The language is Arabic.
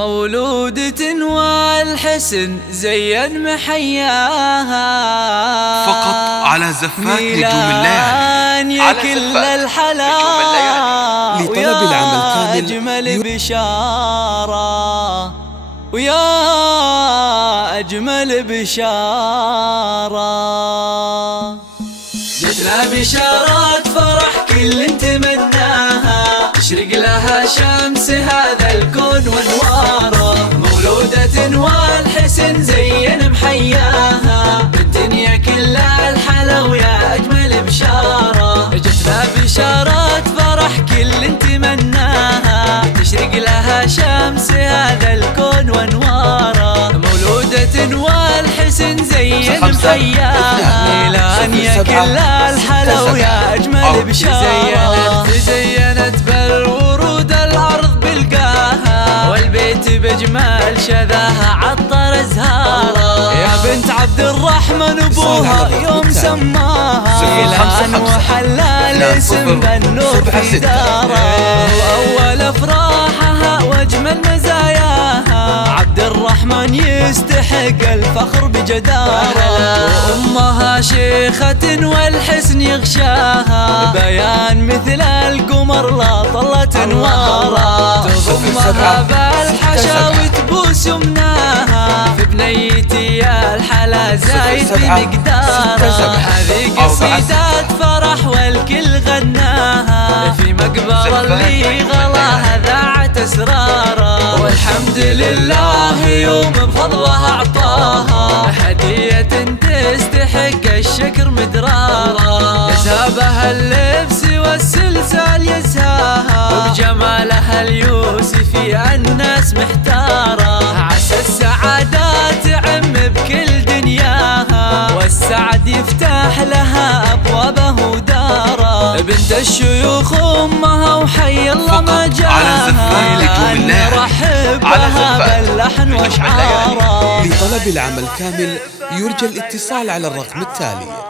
مولودة والحسن زين محياها فقط على زفات نجوم الليالي، يا كل الحلا لطلب العمل كامل أجمل بشارة ويا أجمل بشارة. جتنا بشارات فرح كل نتمناها، تشرق لها شمس هذا الكون وانواره. مولودة والحسن زين محياها، بالدنيا كلها الحلا ويا أجمل بشارة. جتنا بشارات فرح كل نتمناها، تشرق لها شمس هذا الكون وانواره. مولودة والحسن زين محياها، ميلان يا كل الحلا ويا أجمل بشارة. تزينت بالورود الأرض بالقاها، والبيت بجمال شذاها عطر أزهاره. يا بنت عبد الرحمن أبوها يوم سماها، ميلان وحلى الاسم بالنور في داره. وأول أفراحها وأجمل مزاياها، عبد الرحمن يستحق الفخر بجداره. وأمها شيخة والحسن يغشاها، بيان مثل القمر لا طلت انواره. تضمها بالحشاوي تبوس يمناها، في بنيتي يا الحلا زايد بمقداره. هذه قصيدة فرح والكل غناها، في مقبرة اللي غلاها ذاعت اسراره. والحمد لله يوم بفضلها اعطاها، هدية تستحق الشكر مدرارا. يزهبها اللبس والسلسال يزهاها، وبجمالها اليوسفي الناس محتارة. عسى السعادة تعم بكل دنياها، والسعد يفتح لها أبوابه ودارا. بنت الشيوخ أمها وحي الله ما جاها، لأني رحب بها باللحن واشعارا. لطلب العمل كامل يرجى الاتصال على الرقم التالي